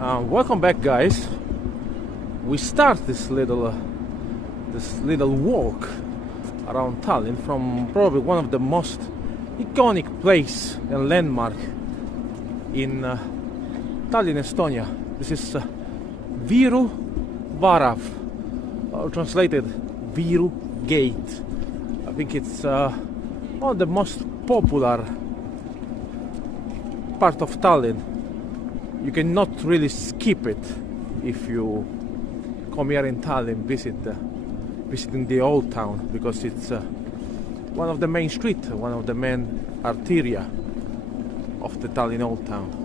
Welcome back, guys. We start this little walk around Tallinn from probably one of the most iconic place and landmark in Tallinn, Estonia. This is Viru Varav, or translated Viru Gate. I think it's one of the most popular part of Tallinn. You cannot really skip it if you come here in Tallinn, visiting the Old Town, because it's one of the main streets, one of the main arteria of the Tallinn Old Town.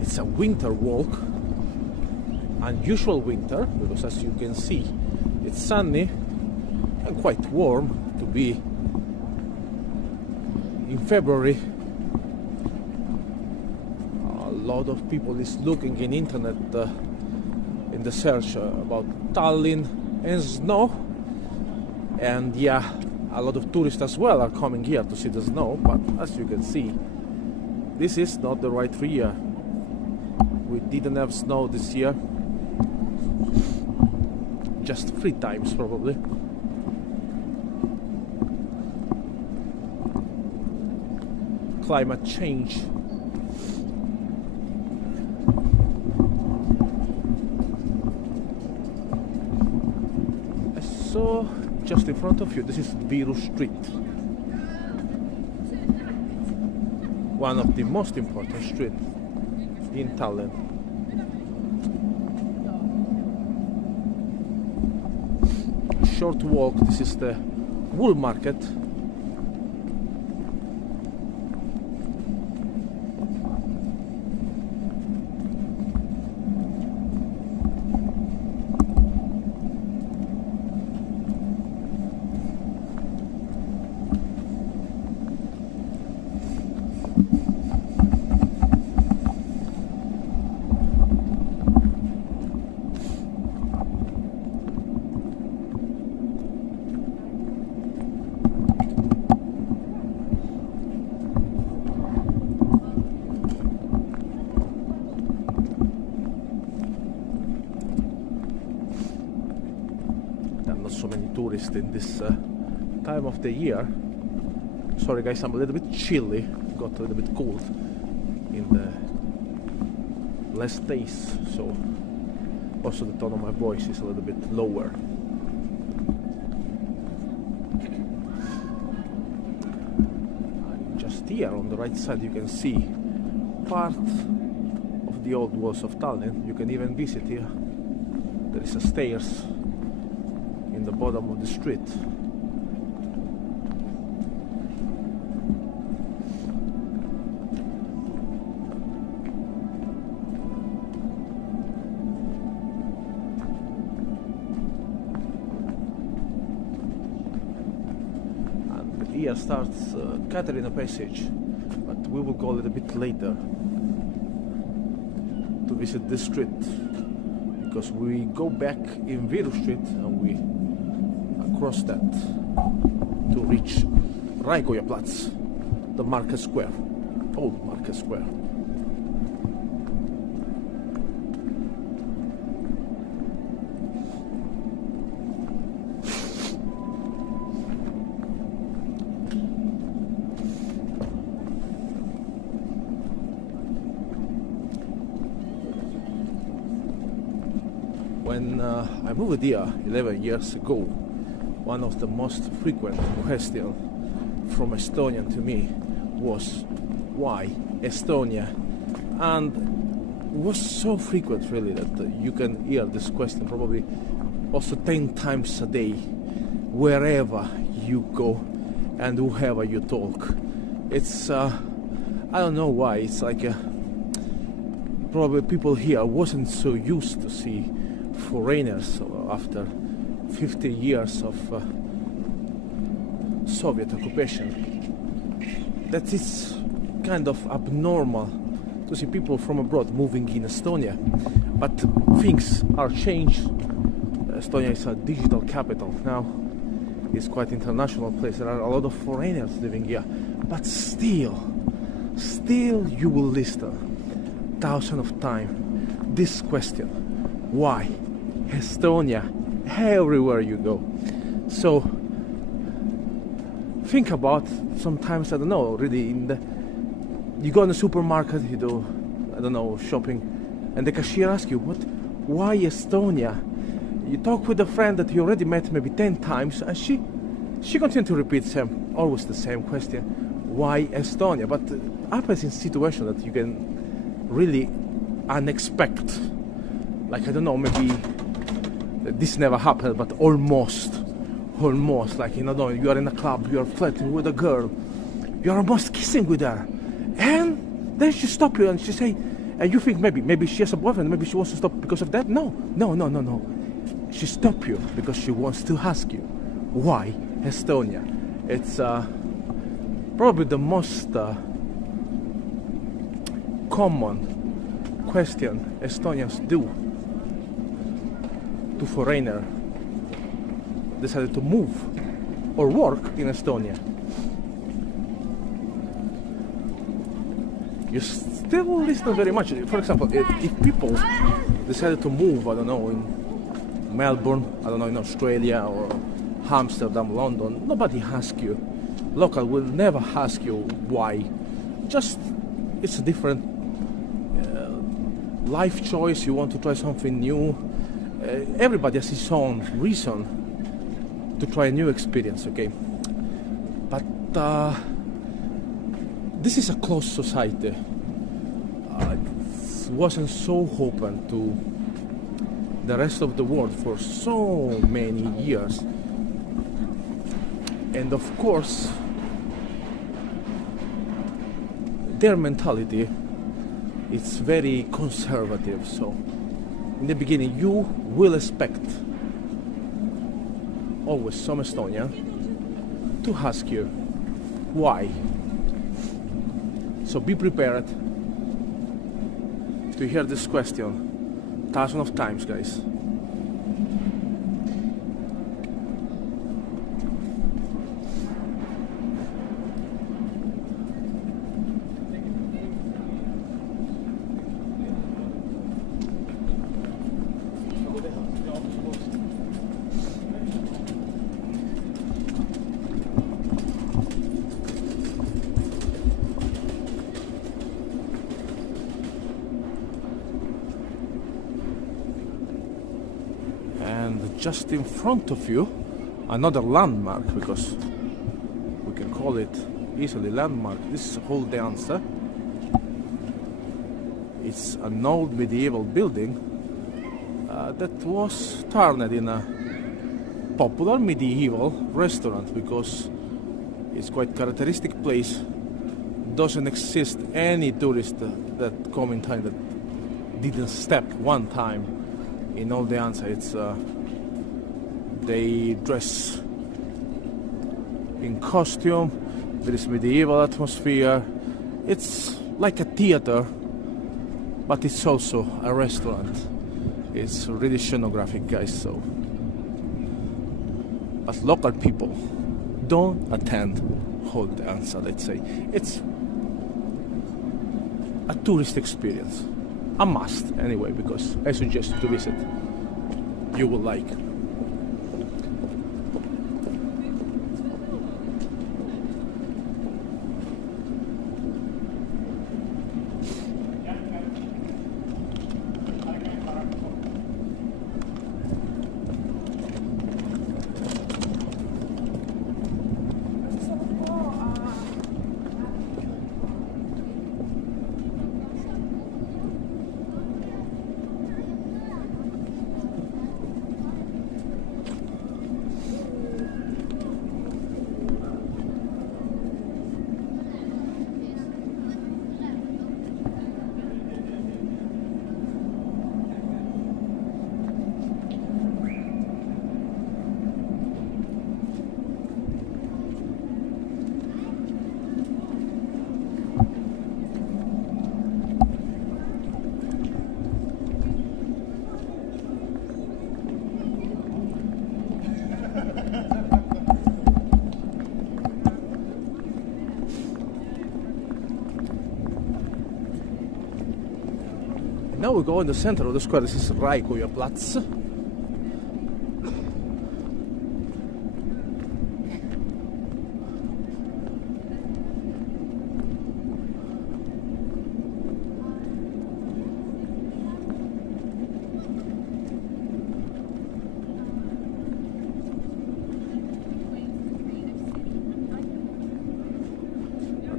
It's a winter walk, unusual winter, because as you can see, it's sunny and quite warm to be in February. A lot of people is looking in internet in the search about Tallinn and snow, and yeah, a lot of tourists as well are coming here to see the snow. But as you can see, this is not the right year. We didn't have snow this year, just 3 times probably. Climate change. So, just in front of you, this is Viru Street. One of the most important streets in Tallinn. Short walk. This is the wool market. So many tourists in this time of the year. Sorry guys, I'm a little bit chilly, got a little bit cold in the last days, so also the tone of my voice is a little bit lower. Just here on the right side you can see part of the old walls of Tallinn. You can even visit here. There is a stairs in the bottom of the street. And here starts Katerina Passage, but we will go a little bit later to visit this street, because we go back in Viru Street and we cross that to reach Raekoja Platz, the market square, old market square. When I moved here 11 years ago, one of the most frequent questions from Estonian to me was, why Estonia? And it was so frequent really that you can hear this question probably also 10 times a day wherever you go and whoever you talk. It's I don't know why, it's like probably people here wasn't so used to see foreigners after 50 years of Soviet occupation. That it's kind of abnormal to see people from abroad moving in Estonia. But things are changed. Estonia is a digital capital now. It's quite international place. There are a lot of foreigners living here. But still you will listen thousands of times this question. Why Estonia? Everywhere you go. So think about sometimes, I don't know, really you go in the supermarket, you do, I don't know, shopping, and the cashier asks you, why Estonia? You talk with a friend that you already met maybe 10 times, and she continues to repeat always the same question. Why Estonia? But happens in situations that you can really unexpect. Like, I don't know, maybe this never happened, but almost. Like, you know, you are in a club, you are flirting with a girl, you are almost kissing with her, and then she stops you and she say, and you think maybe she has a boyfriend, maybe she wants to stop because of that. No. She stops you because she wants to ask you, why Estonia? It's probably the most common question Estonians do to foreigner decided to move or work in Estonia. You still listen very much. For example, if people decided to move, I don't know, in Melbourne, I don't know, in Australia or Amsterdam, London, nobody asks you. Local will never ask you why. Just, it's a different life choice. You want to try something new. Everybody has his own reason to try a new experience, okay? But this is a closed society. It wasn't so open to the rest of the world for so many years. And of course, their mentality is very conservative. So in the beginning, you will expect always some Estonian to ask you why. So be prepared to hear this question thousands of times, guys. Just in front of you, another landmark, because we can call it easily landmark. This is All-linn. It's an old medieval building that was turned in a popular medieval restaurant, because it's quite characteristic place. Doesn't exist any tourist that come in time that didn't step one time in All-linn. It's they dress in costume, there is medieval atmosphere. It's like a theater, but it's also a restaurant. It's really scenographic, guys. So, but local people don't attend All-linn, let's say. It's a tourist experience, a must anyway, because I suggest you to visit. You will like. Now we go in the center of the square. This is Raikoja Platz.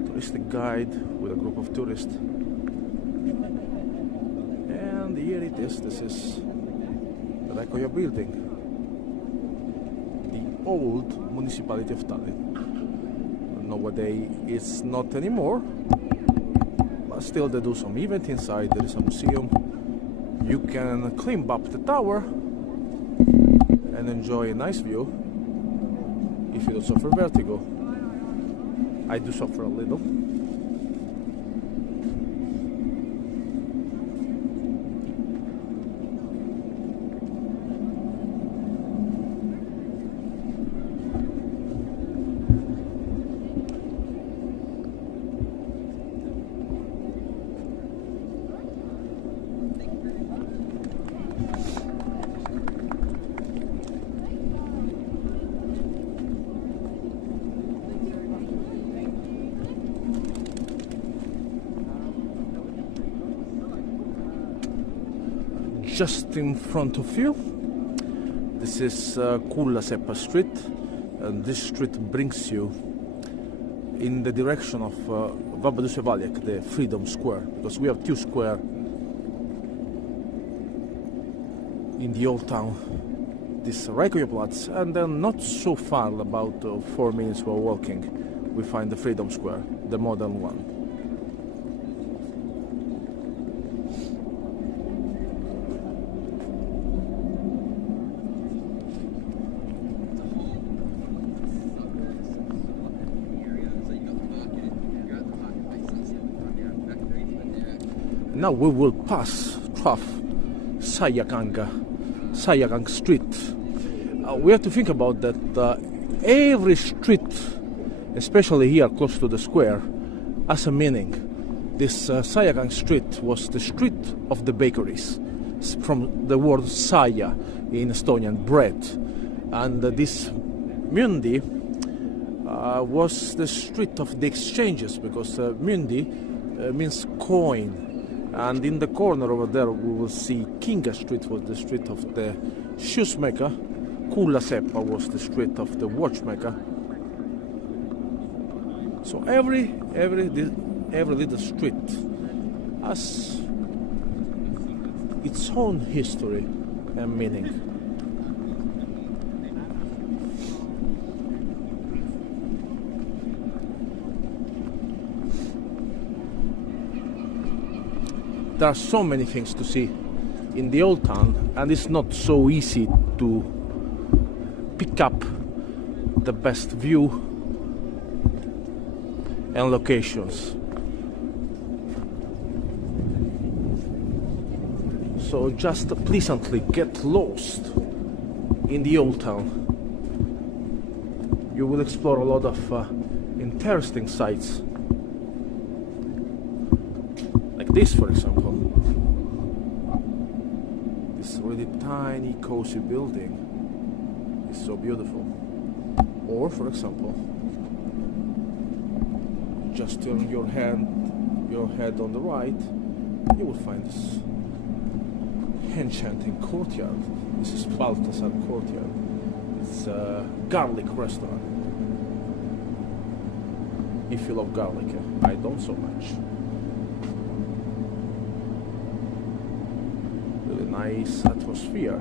Touristic guide with a group of tourists. And here it is. This is the Raikoja building, the old municipality of Tallinn. Nowadays it's not anymore, but still they do some event inside. There is a museum. You can climb up the tower and enjoy a nice view if you don't suffer vertigo. I do suffer a little. Just in front of you, this is Kullasepa Street, and this street brings you in the direction of Vabaduse Valjak, the Freedom Square, because we have two squares in the Old Town. This Raikoja Platz, and then not so far, about 4 minutes while walking, we find the Freedom Square, the modern one. Now we will pass Sayagang Street. We have to think about that every street, especially here close to the square, has a meaning. This Sayagang Street was the street of the bakeries, from the word saya in Estonian, bread. And this Mündi was the street of the exchanges, because Mündi means coin. And in the corner over there we will see Kinga Street was the street of the shoemaker, Kullasepa was the street of the watchmaker. So every little street has its own history and meaning. There are so many things to see in the Old Town, and it's not so easy to pick up the best view and locations. So just pleasantly get lost in the Old Town. You will explore a lot of interesting sites. Like this, for example. This really tiny, cozy building is so beautiful. Or, for example, just turn your head on the right, you will find this enchanting courtyard. This is Baltasar Courtyard. It's a garlic restaurant. If you love garlic, I don't so much. Really nice atmosphere.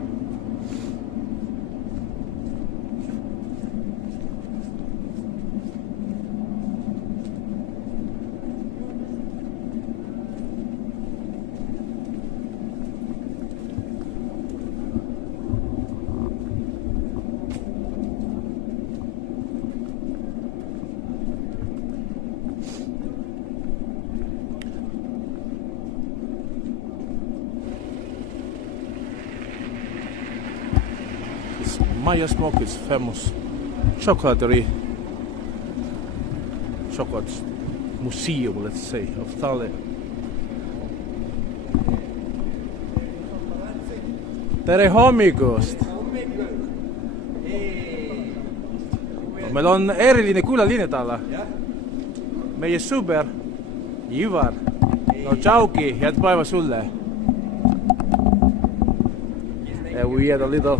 Maja Smoke is famous chocolate museum, let's say, of Tallinn. tere hommikust! Meil on eriline külaline täna. Meie sõber Ivar. No tšauki, head päeva sulle. And we had a little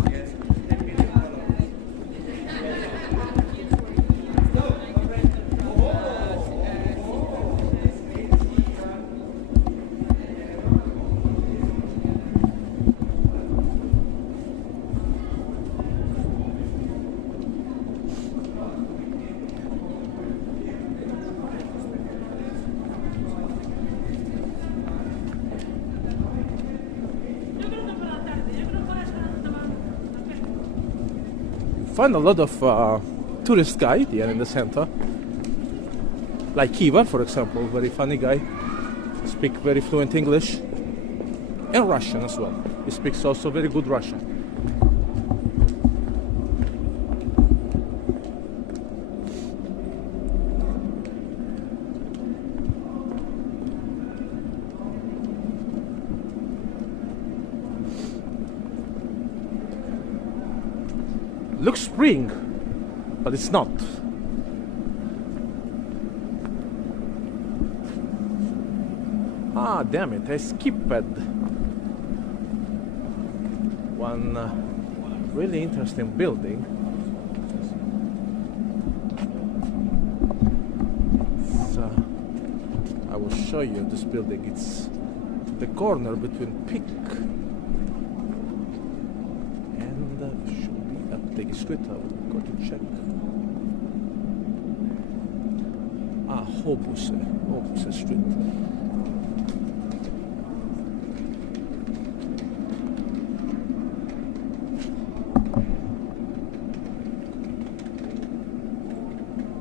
find a lot of tourist guy here in the center, like Kiva, for example, very funny guy, speak very fluent English and Russian as well. He speaks also very good Russian. Looks spring, but it's not. Ah, damn it, I skipped one really interesting building. So, I will show you this building. It's the corner between Pick Take a street, I've got to check. Hobuse Street.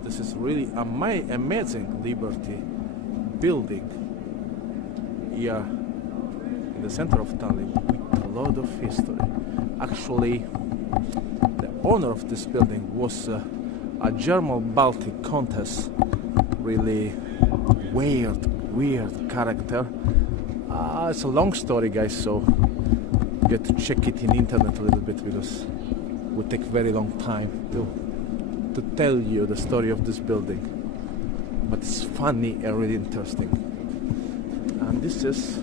This is really amazing Liberty building here in the center of Tallinn with a lot of history. Actually, the owner of this building was a German Baltic Countess, really weird character. It's a long story, guys, so you have to check it in internet a little bit because it would take very long time to tell you the story of this building. But it's funny and really interesting. And this is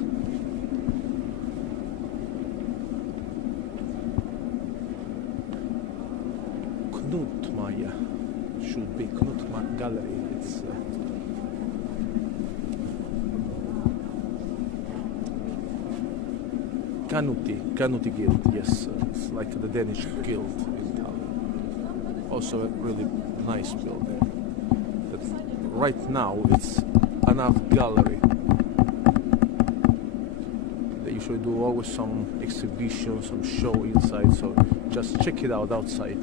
should be Knut Gallery. It's Kanuti Guild, yes. It's like the Danish Guild in Tallinn. Also a really nice building. But right now it's an art gallery. They usually do always some exhibition, some show inside, so just check it out outside.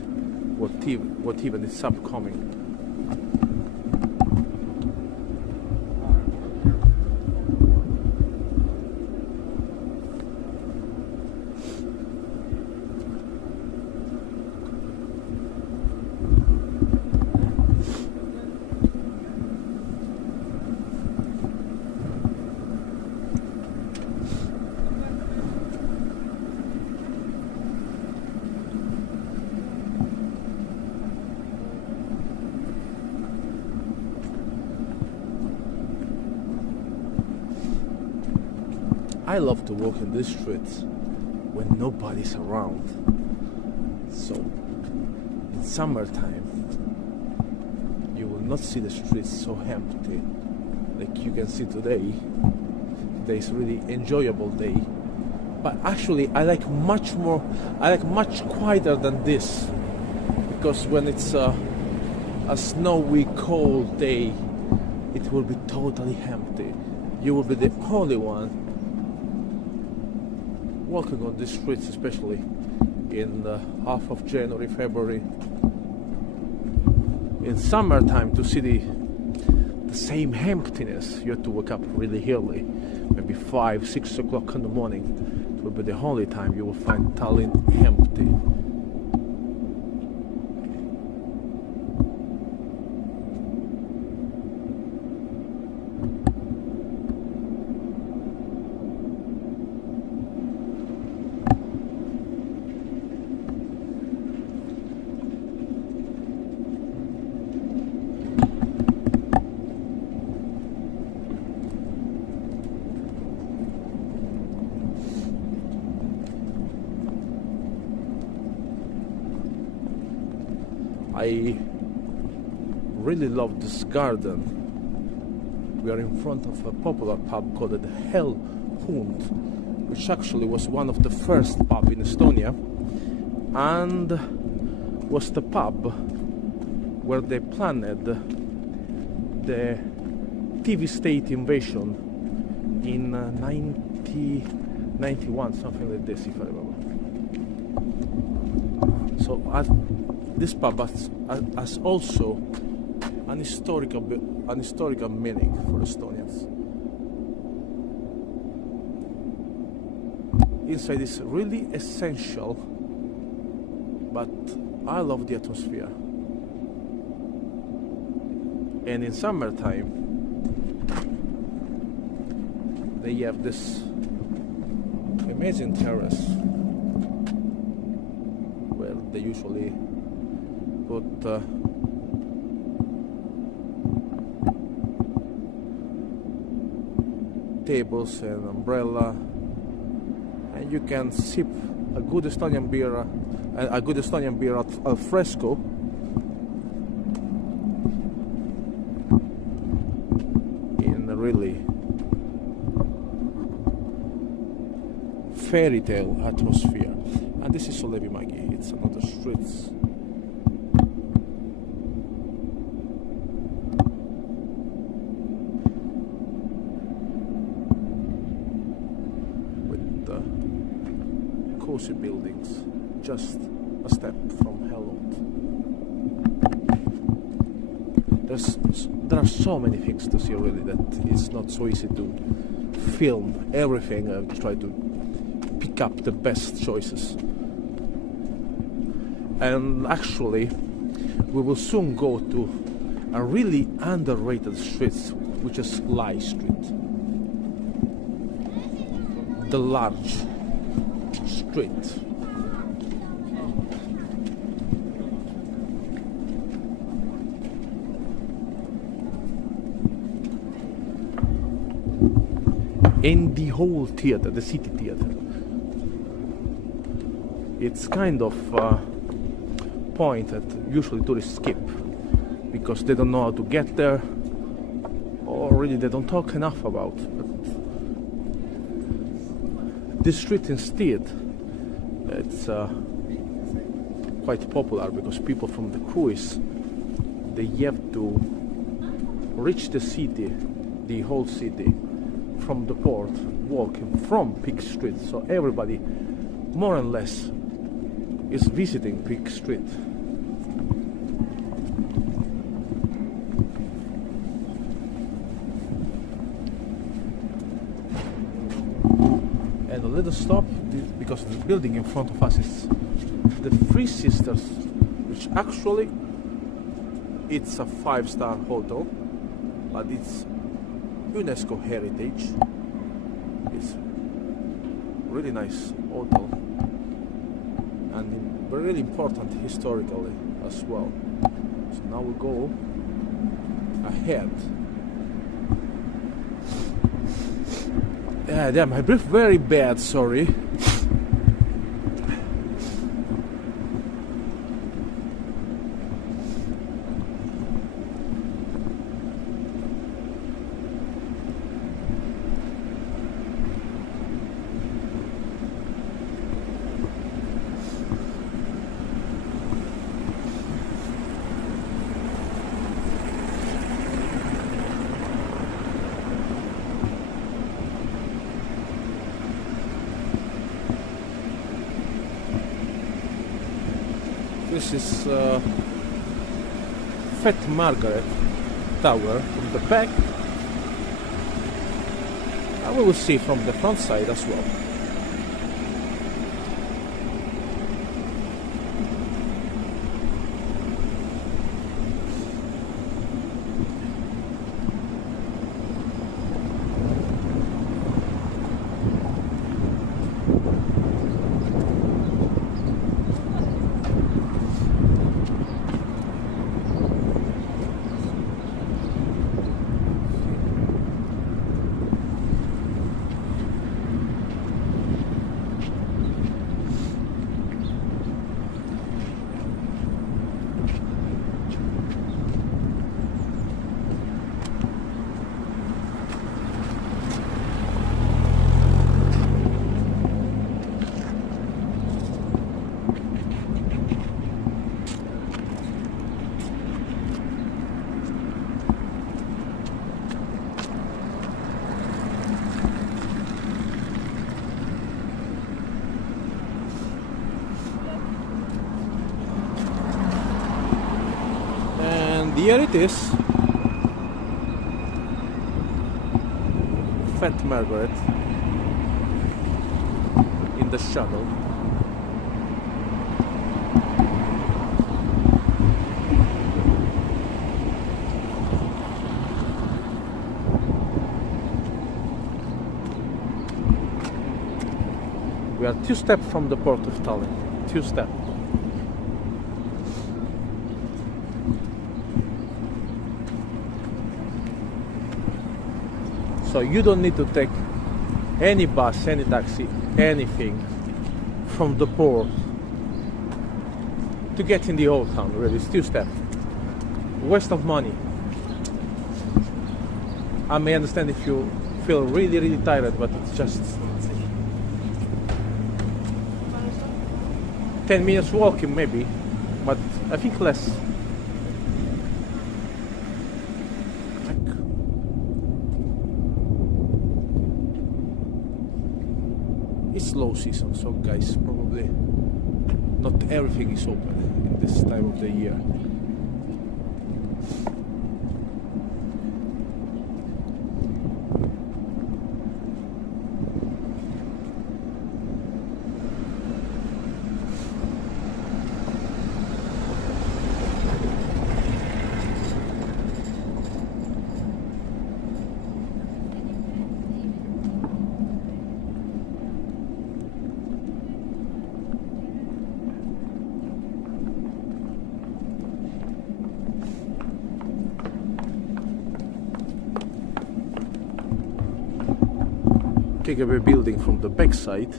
What even is upcoming. I love to walk in these streets when nobody's around. So, in summertime, you will not see the streets so empty like you can see today. Today is a really enjoyable day. But actually, I like much quieter than this. Because when it's a snowy, cold day, it will be totally empty. You will be the only one walking on these streets, especially in the half of January, February. In summertime, to see the same emptiness, you have to wake up really early, maybe 5-6 o'clock in the morning. It will be the only time you will find Tallinn empty. I really love this garden. We are in front of a popular pub called the Hell Hunt, which actually was one of the first pub in Estonia, and was the pub where they planned the TV state invasion in 1991, something like this, if I remember. So this pub has also an historical meaning for Estonians. Inside is really essential, but I love the atmosphere. And in summertime, they have this amazing terrace where they usually put tables and umbrella, and you can sip a good Estonian beer al fresco. In a really fairy tale atmosphere. And this is Olevimägi, it's another streets. With cozy buildings, just a step from Helmut. There are so many things to see really that it's not so easy to film everything and try to pick up the best choices. And actually, we will soon go to a really underrated street, which is Lai Street. The large street. In the whole theater, the city theater, it's kind of a point that usually tourists skip because they don't know how to get there, or really they don't talk enough about. But this street instead, it's quite popular because people from the cruise, they have to reach the city, the whole city, from the port, walking from Pig Street. So everybody, more or less, is visiting Pig Street. And a little stop, because the building in front of us is the Three Sisters, which actually it's a 5-star hotel, but it's UNESCO heritage. It's really nice hotel and really important historically as well. So now we go ahead. Yeah, damn, I breathe very bad, sorry. This is Fat Margaret Tower from the back, and we will see from the front side as well. And here it is. Fat Margaret in the shuttle. We are 2 steps from the port of Tallinn. 2 steps. So you don't need to take any bus, any taxi, anything from the port to get in the Old Town. Really, it's 2 steps. Waste of money. I may understand if you feel really, really tired, but it's just 10 minutes walking maybe, but I think less. It's low season, so guys, probably not everything is open in this time of the year. KGB building from the back side.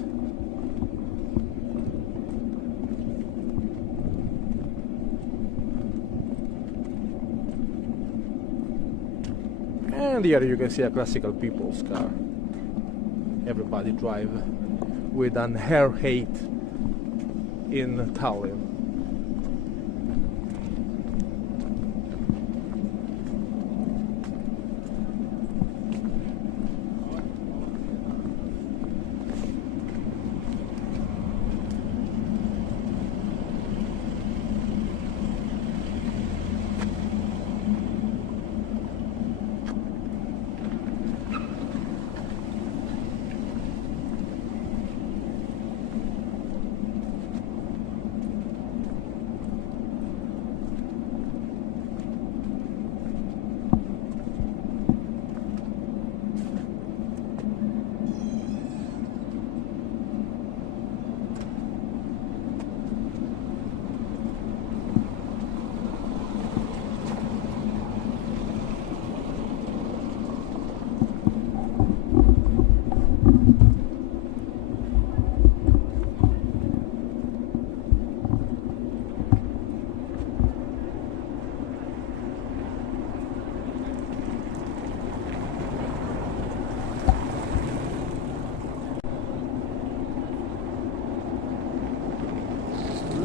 And here you can see a classical people's car. Everybody drive with an air hate in Tallinn.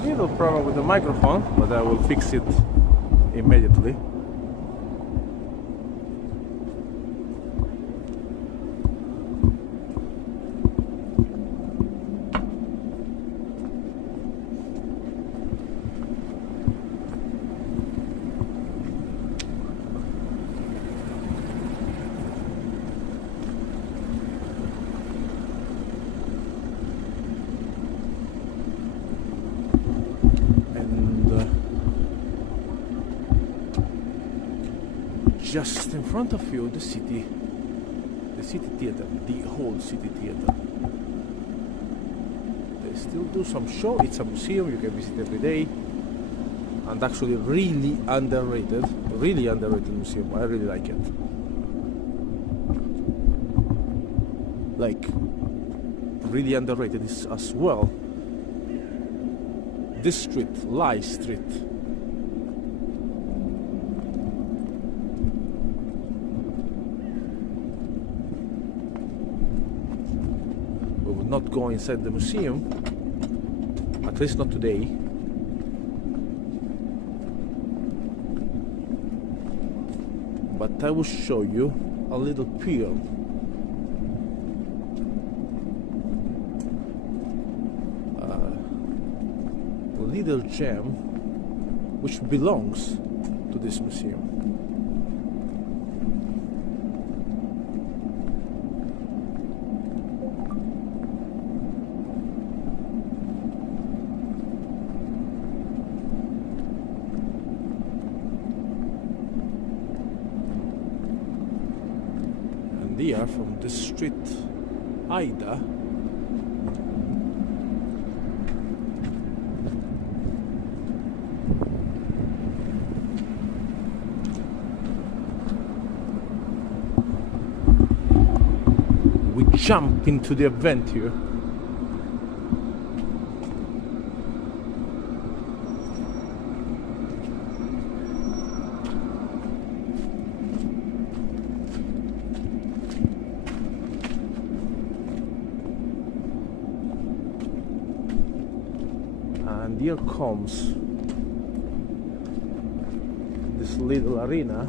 Little problem with the microphone, but I will fix it immediately. Just in front of you, the city theater, the whole city theater. They still do some show. It's a museum you can visit every day, and actually really underrated museum. I really like it. Like really underrated is as well this street, Lie Street. Not go inside the museum, at least not today. But I will show you a little pier. A little gem which belongs to to this museum. And they are from the street Ida. Jump into the adventure. And here comes this little arena.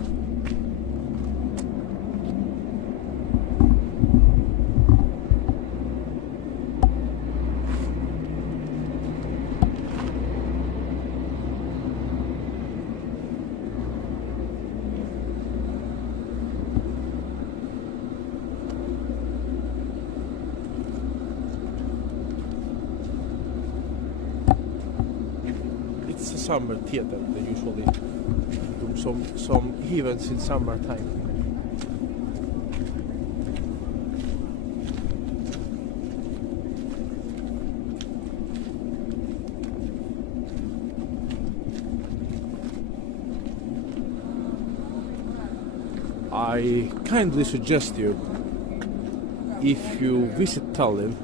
It's a summer theater. They usually do some events in summertime. I kindly suggest you, if you visit Tallinn,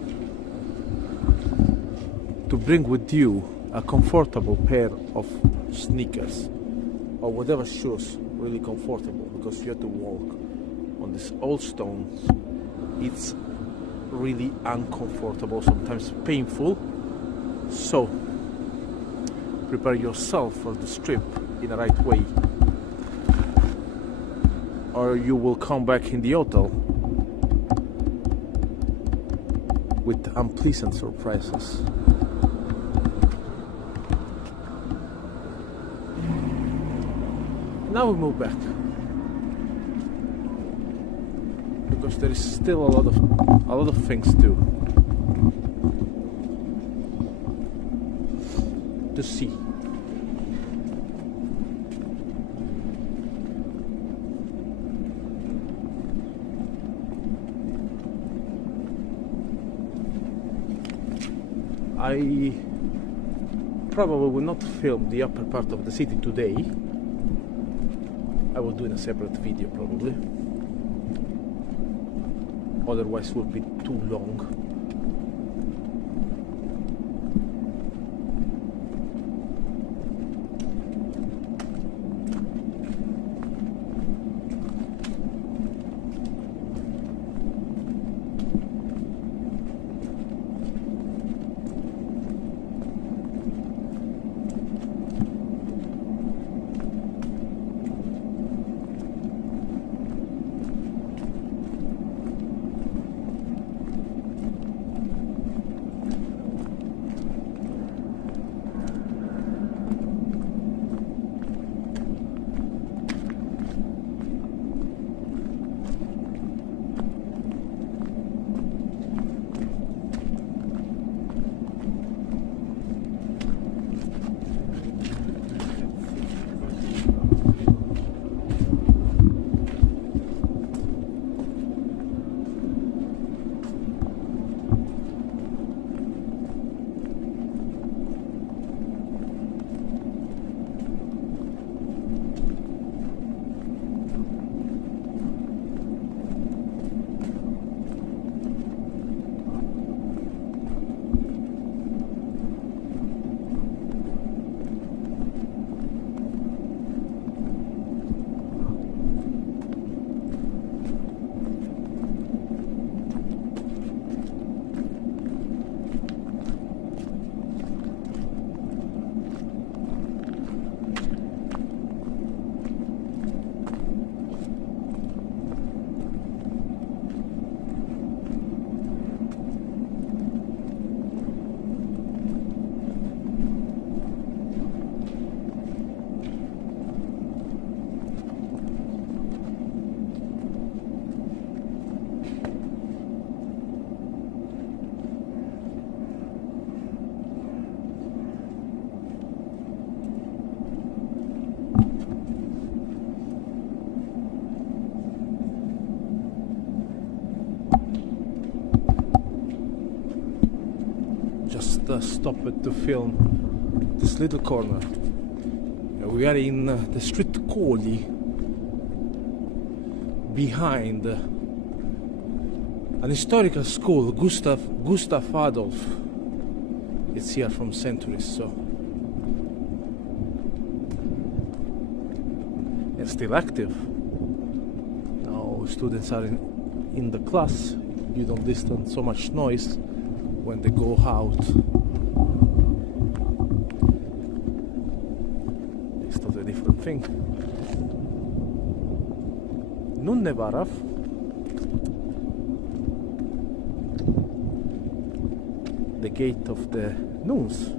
to bring with you a comfortable pair of sneakers or whatever shoes, really comfortable, because you have to walk on these old stones. It's really uncomfortable, sometimes painful, so prepare yourself for this trip in the right way, or you will come back in the hotel with unpleasant surprises. Now we move back, because there is still a lot of things to see. I probably will not film the upper part of the city today. I will do in a separate video probably. Otherwise it will be too long. stopped to film this little corner. We are in the street Colli, behind an historical school, Gustav Adolf. It's here from centuries, so it's still active. Now students are in the class. You don't listen so much noise when they go out. It's totally different thing. Nunne varav. The gate of the nuns.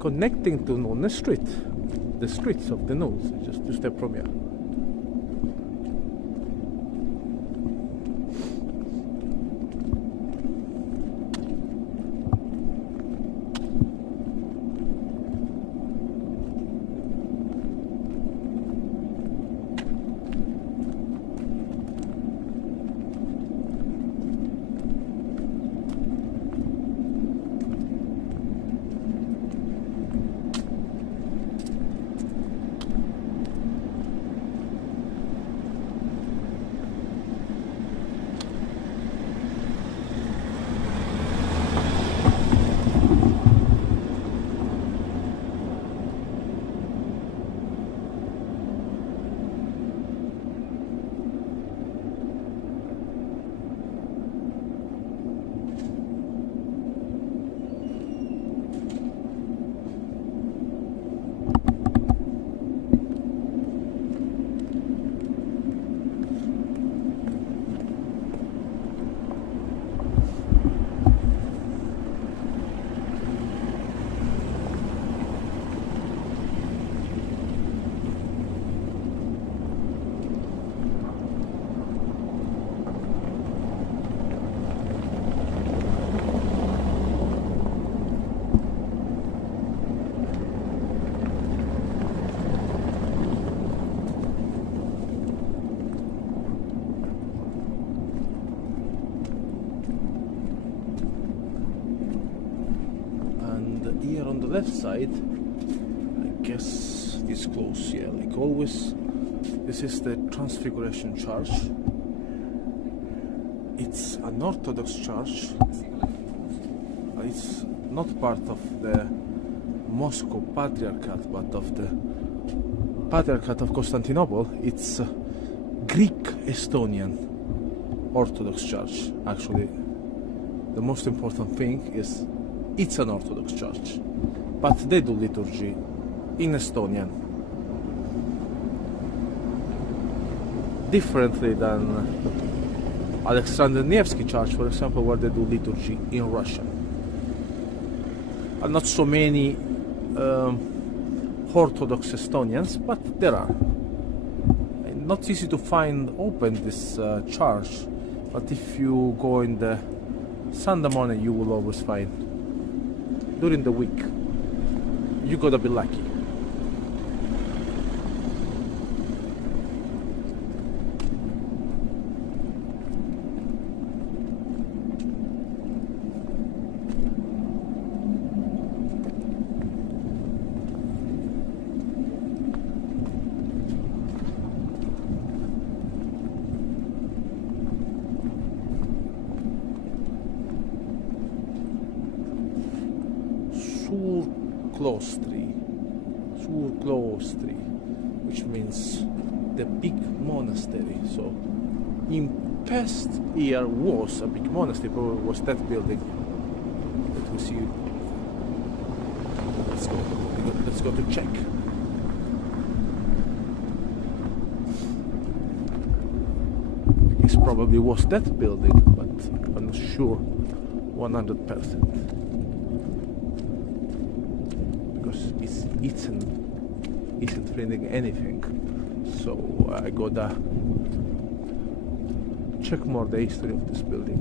Connecting to Nunne Street, the streets of the nuns, just 2 steps from here. Here on the left side, I guess it's close, yeah, like always. This is the Transfiguration Church. It's an Orthodox church. It's not part of the Moscow Patriarchate, but of the Patriarchate of Constantinople. It's Greek Estonian Orthodox Church. Actually, the most important thing is it's an Orthodox church, but they do liturgy in Estonian, differently than Alexander Nevsky Church, for example, where they do liturgy in Russian. And not so many Orthodox Estonians, but there are. And not easy to find open this church, but if you go in the Sunday morning, you will always find. During the week, you gotta be lucky. Suurklostri, which means the big monastery. So in past year was a big monastery, probably was that building that we see. Let's go to check. I guess probably was that building, but I'm not sure 100%. Isn't reading anything, so I gotta check more the history of this building.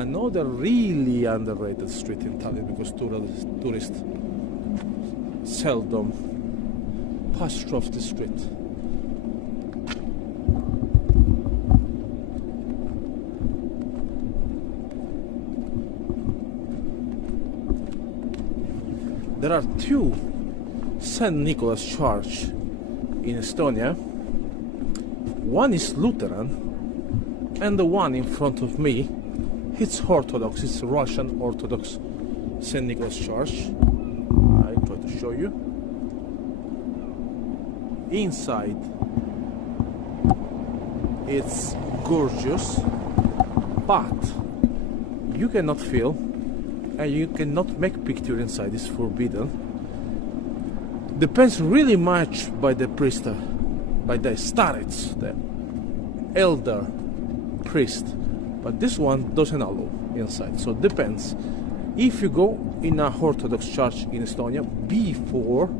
another really underrated street in Tallinn because tourists seldom pass through the street. There are two St. Nicholas Church in Estonia. One is Lutheran, and the one in front of me, it's Orthodox. It's Russian Orthodox St. Nicholas Church. I try to show you. Inside, it's gorgeous, but you cannot feel and you cannot make picture inside. It's forbidden. Depends really much by the priest, by the starets, the elder priest. But this one doesn't allow inside, so depends. If you go in a Orthodox church in Estonia, before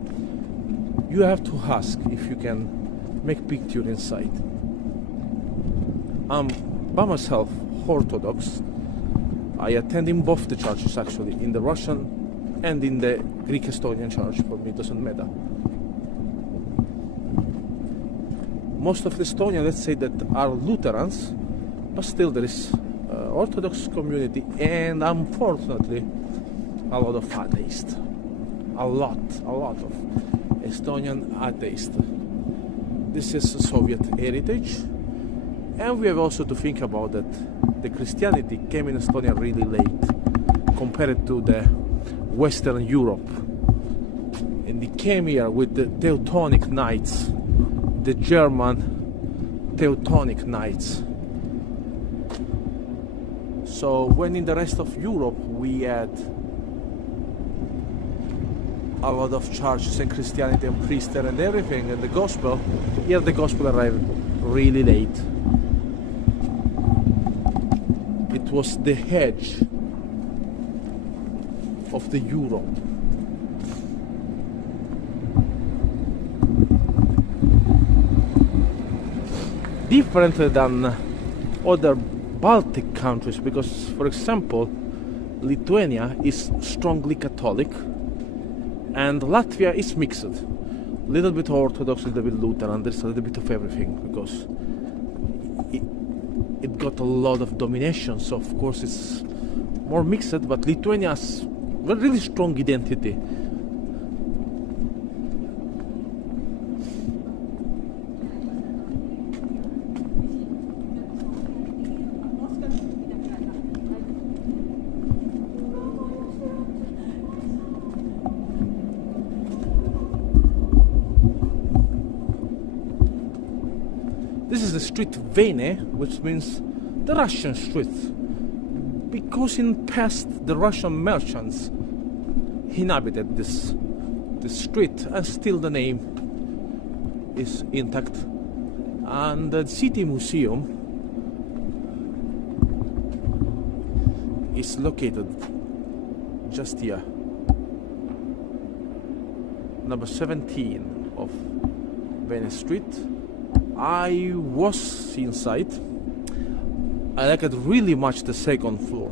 you have to ask if you can make picture inside. I'm by myself Orthodox. I attend in both the churches actually, in the Russian and in the Greek Estonian church. For me, it doesn't matter. Most of the Estonia, let's say, that are Lutherans, but still there is Orthodox community, and unfortunately a lot of atheists. A lot of Estonian atheists. This is a Soviet heritage, and we have also to think about that the Christianity came in Estonia really late compared to the Western Europe, and it came here with the Teutonic Knights, the German Teutonic Knights. So when in the rest of Europe we had a lot of churches and Christianity and priesthood and everything, and the gospel, here the gospel arrived really late. It was the hedge of the Europe. Different than other Baltic countries, because, for example, Lithuania is strongly Catholic and Latvia is mixed. Little bit Orthodox, little bit Lutheran, there's a little bit of everything, because it got a lot of domination, so of course it's more mixed, but Lithuania has a really strong identity. This is the street Vene, which means the Russian street, because in past the Russian merchants inhabited this street, and still the name is intact. And the city museum is located just here, number 17 of Vene Street. I was inside. I liked it really much, the second floor.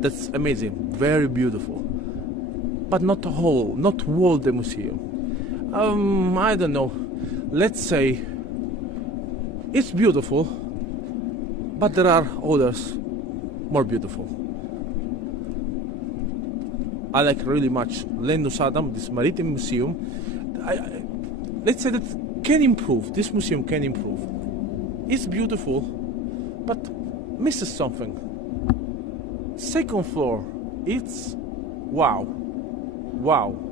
That's amazing, very beautiful. But not all the museum. I don't know. Let's say it's beautiful, but there are others more beautiful. I like really much Lennus Adam, this maritime museum. Let's say that can improve. This museum can improve. It's beautiful, but misses something. Second floor, it's wow,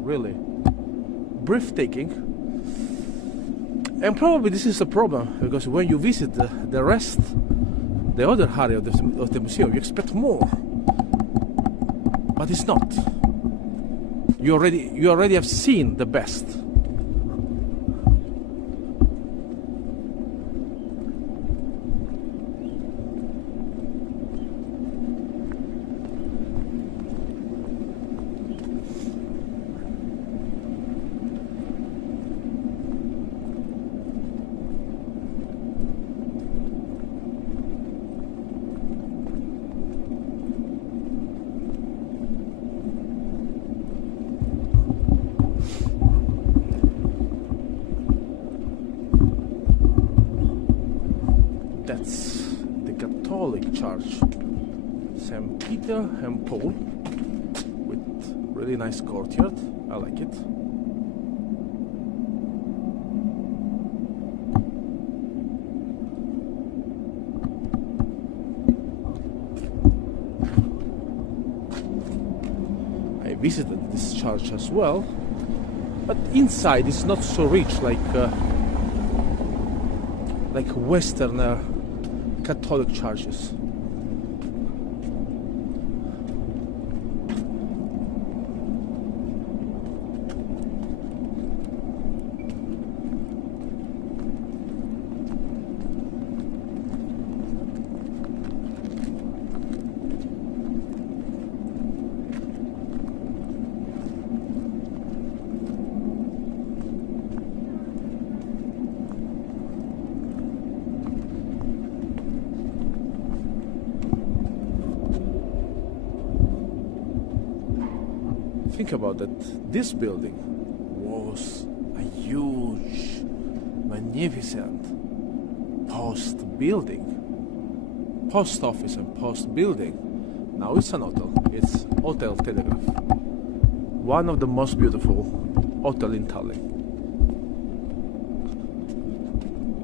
really breathtaking. And probably this is a problem, because when you visit the other area of the museum, you expect more, but it's not. You already have seen the best. That's the Catholic Church, St. Peter and Paul, with really nice courtyard. I like it. I visited this church as well, but inside it's not so rich like Western Catholic churches. Think about that. This building was a huge, magnificent post office and post building. Now it's an hotel. It's Hotel Telegraph, one of the most beautiful hotel in Tallinn,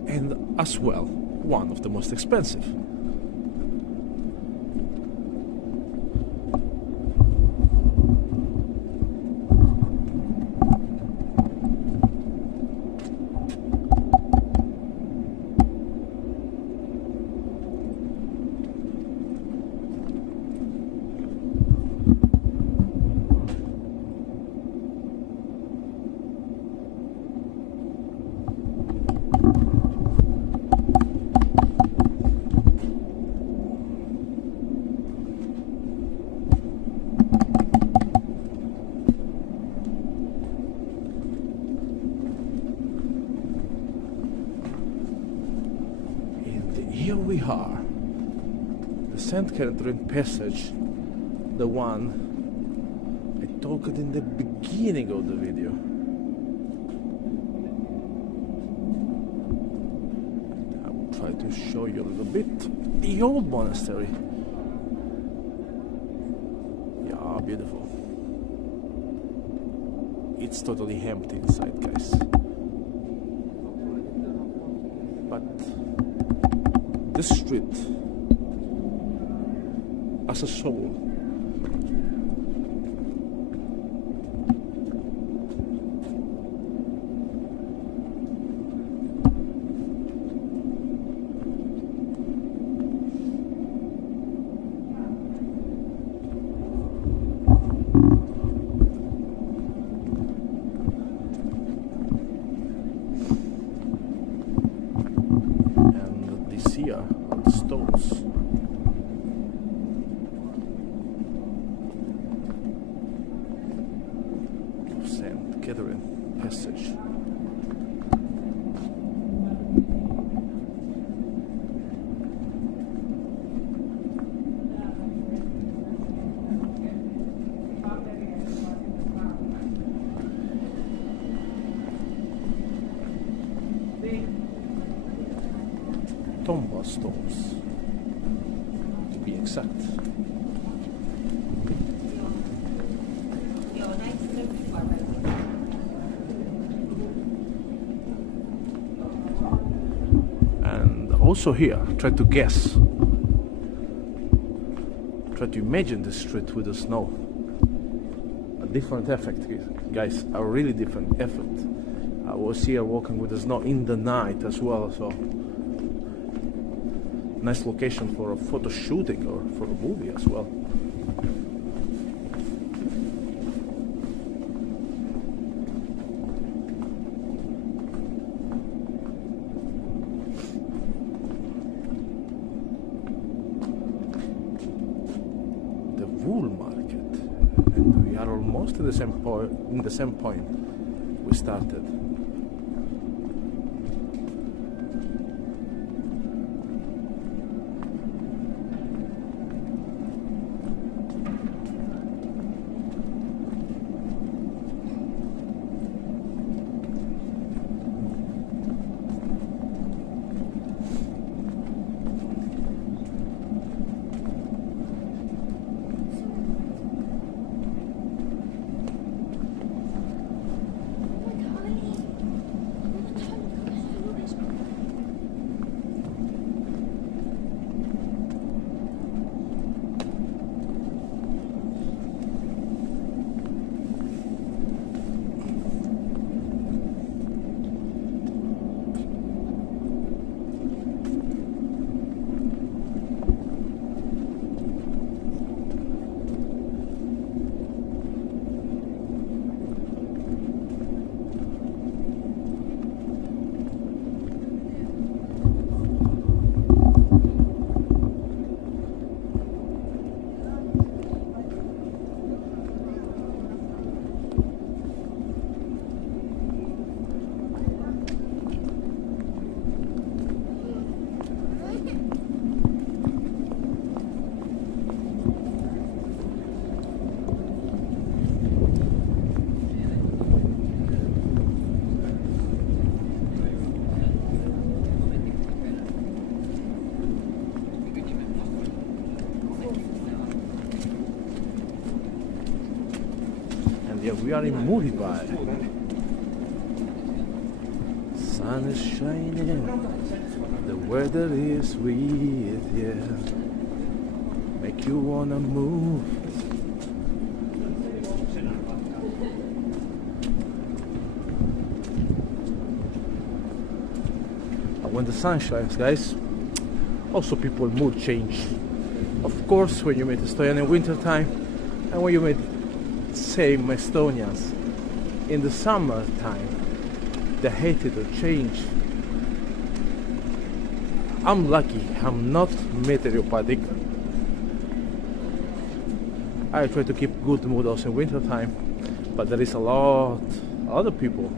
and as well one of the most expensive. Here we are, the St. Catherine Passage, the one I talked in the beginning of the video. I will try to show you a little bit the old monastery. Yeah, beautiful. It's totally empty inside, guys. But this street as a soul. Here are the stones. St. Catherine Passage. Tomba stones, to be exact. And also here, try to guess. Try to imagine the street with the snow. A different effect, guys, a really different effect. I was here walking with the snow in the night as well, so nice location for a photo shooting or for a movie as well. The wool market, and we are almost at the same point we started. We are in Muribai. Sun is shining, the weather is sweet, yeah. Make you wanna move. When the sun shines, guys, also people mood change. Of course, when you meet Estonian in winter time, and when you meet same Estonians in the summertime, the attitude change. I'm lucky, I'm not meteoropathic. I try to keep good mood also in winter time, but there is a lot other people,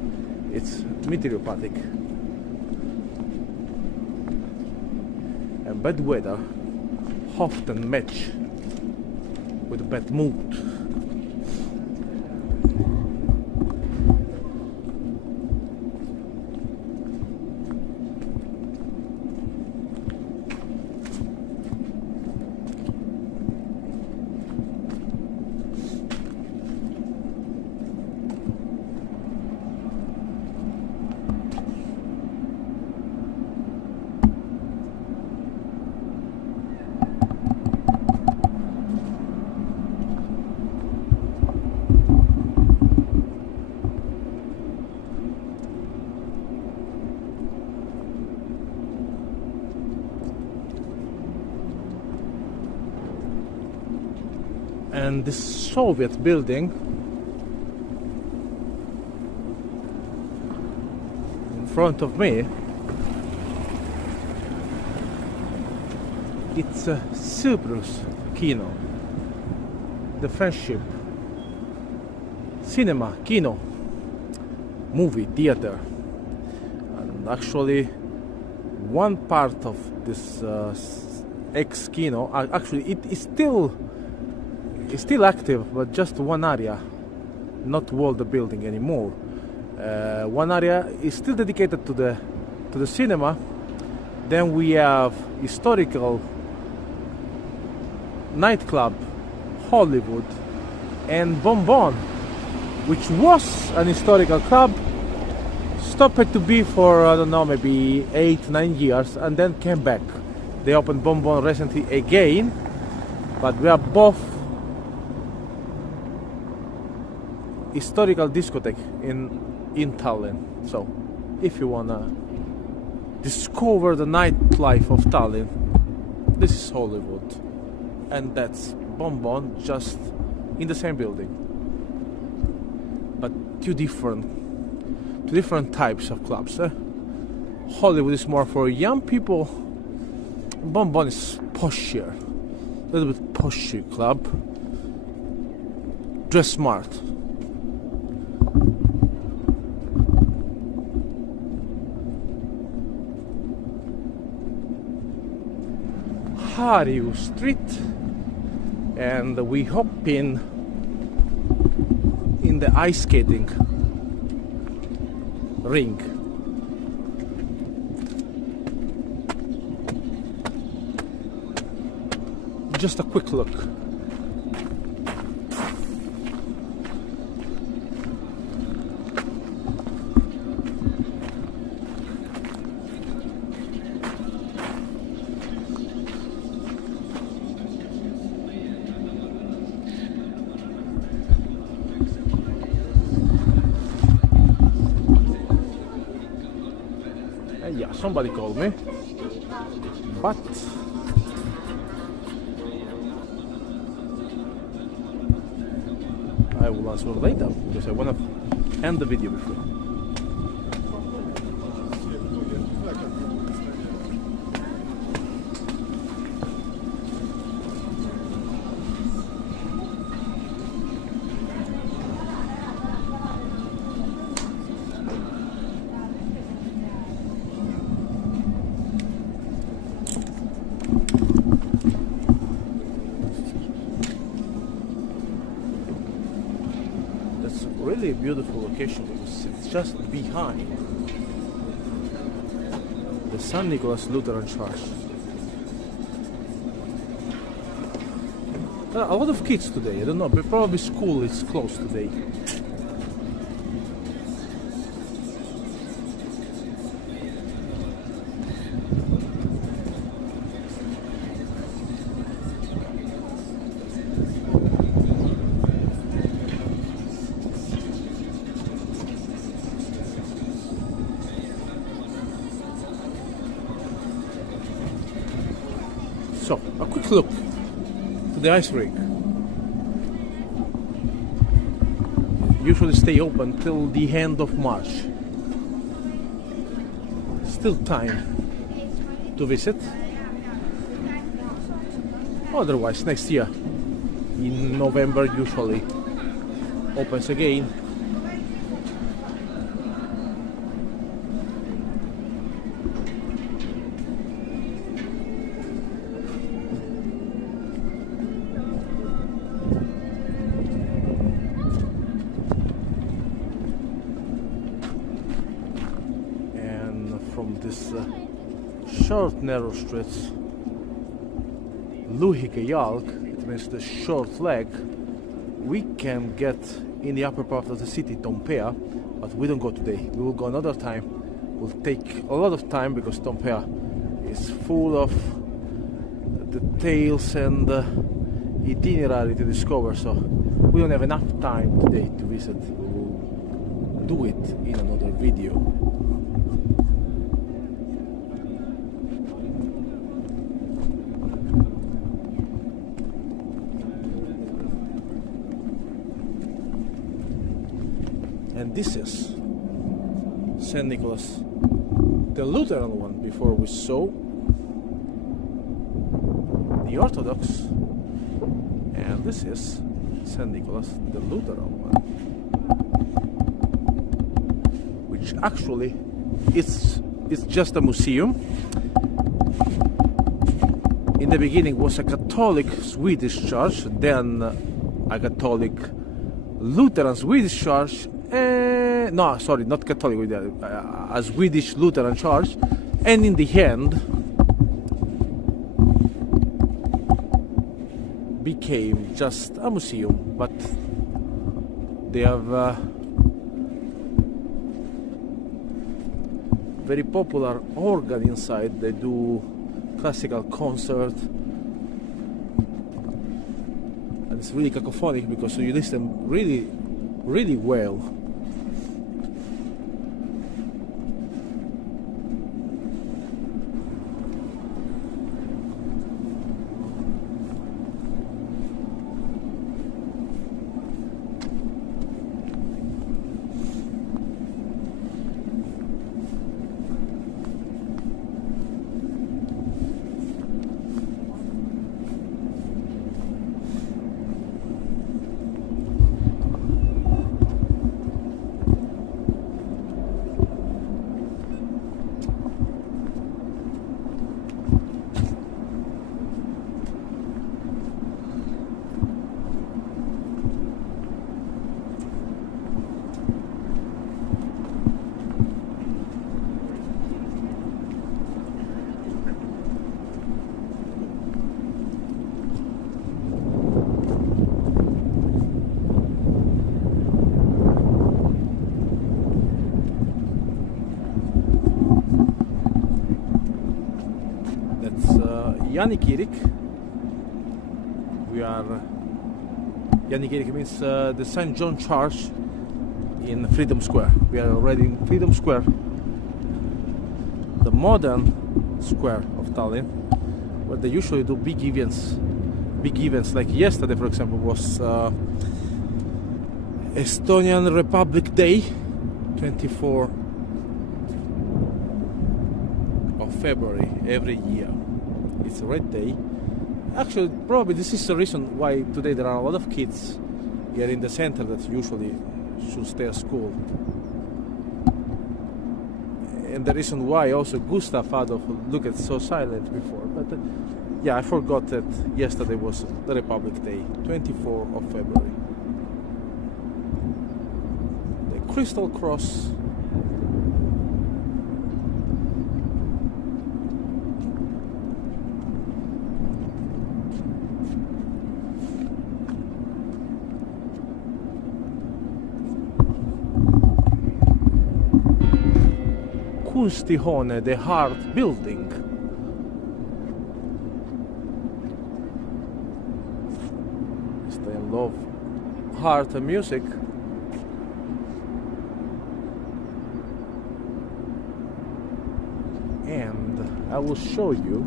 it's meteoropathic. And bad weather often match with bad mood. And this Soviet building in front of me, it's a Cyprus Kino, the friendship, cinema, kino, movie, theater. And actually one part of this ex-kino, actually it is still active, but just one area, not all the building anymore. One area is still dedicated to the cinema. Then we have historical nightclub, Hollywood, and Bonbon, which was an historical club, stopped to be for I don't know, maybe 8-9 years, and then came back. They opened Bonbon recently again, but we are both historical discotheque in Tallinn. So if you wanna discover the nightlife of Tallinn, this is Hollywood, and that's Bonbon, just in the same building, but two different types of clubs. Hollywood is more for young people, Bonbon is poshier, a little bit poshy club. Dress smart. Harju Street, and we hop in the ice skating ring. Just a quick look. Yeah, somebody called me, but I will answer later because I want to end the video before. Really beautiful location because it's just behind the St. Nicholas Lutheran Church. A lot of kids today, I don't know, but probably school is closed today. So, a quick look to the ice rink. Usually stay open till the end of March. Still time to visit. Otherwise, next year in November usually opens again. From this short narrow streets, Lyhike jalg, it means the short leg, we can get in the upper part of the city, Toompea, but we don't go today. We will go another time. Will take a lot of time because Toompea is full of details and itinerary to discover, so we don't have enough time today to visit. We will do it in another video. And this is St. Nicholas, the Lutheran one. Before we saw the Orthodox, and this is St. Nicholas, the Lutheran one, which actually it's just a museum. In the beginning was a Catholic Swedish church, then a Catholic Lutheran Swedish church. No, sorry, not Catholic, a Swedish Lutheran church, and in the end became just a museum. But they have very popular organ inside. They do classical concert, and it's really cacophonic because you listen really well. Jänikirik. We are Jänikirik means the St. John Church in Freedom Square. We are already in Freedom Square, the modern square of Tallinn, where they usually do big events. Like yesterday, for example, was Estonian Republic Day, 24th of February every year. It's a red day. Actually, probably this is the reason why today there are a lot of kids here in the center that usually should stay at school. And the reason why also Gustav Adolf looked so silent before. But yeah, I forgot that yesterday was the Republic Day, 24th of February. The Crystal Cross. Kunstihone, the Art Building. I love art and music. And I will show you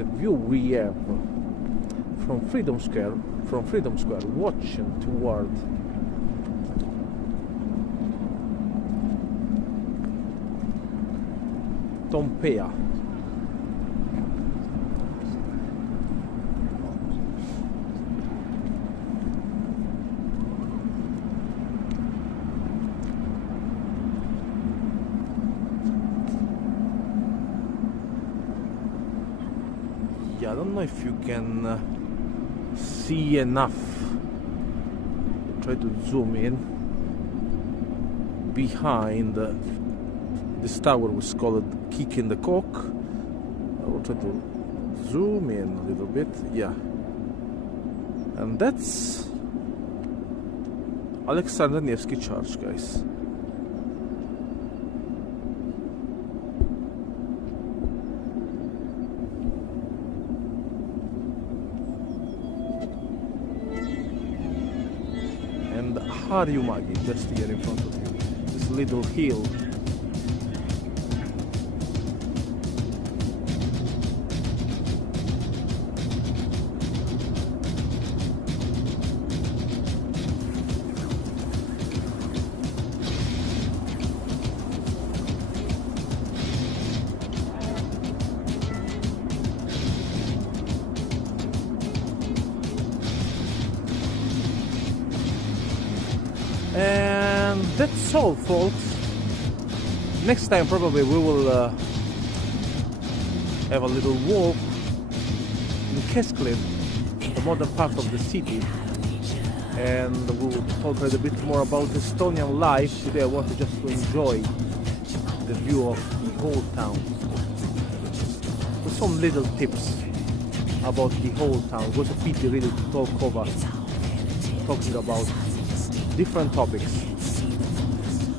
the view we have from Freedom Square, watching toward Tompea. Yeah, I don't know if you can see enough. Try to zoom in behind this tower, was called Kick in the Cock. I will try to zoom in a little bit. Yeah, and that's Alexander Nevsky Church, guys. And Harjumagi, just here in front of you, this little hill. And that's all, folks. Next time probably we will have a little walk in Kesklen, the modern part of the city, and we will talk a little bit more about Estonian life. Today I wanted just to enjoy the view of the whole town with some little tips about the whole town. It was a pity really to talk over, talking about different topics.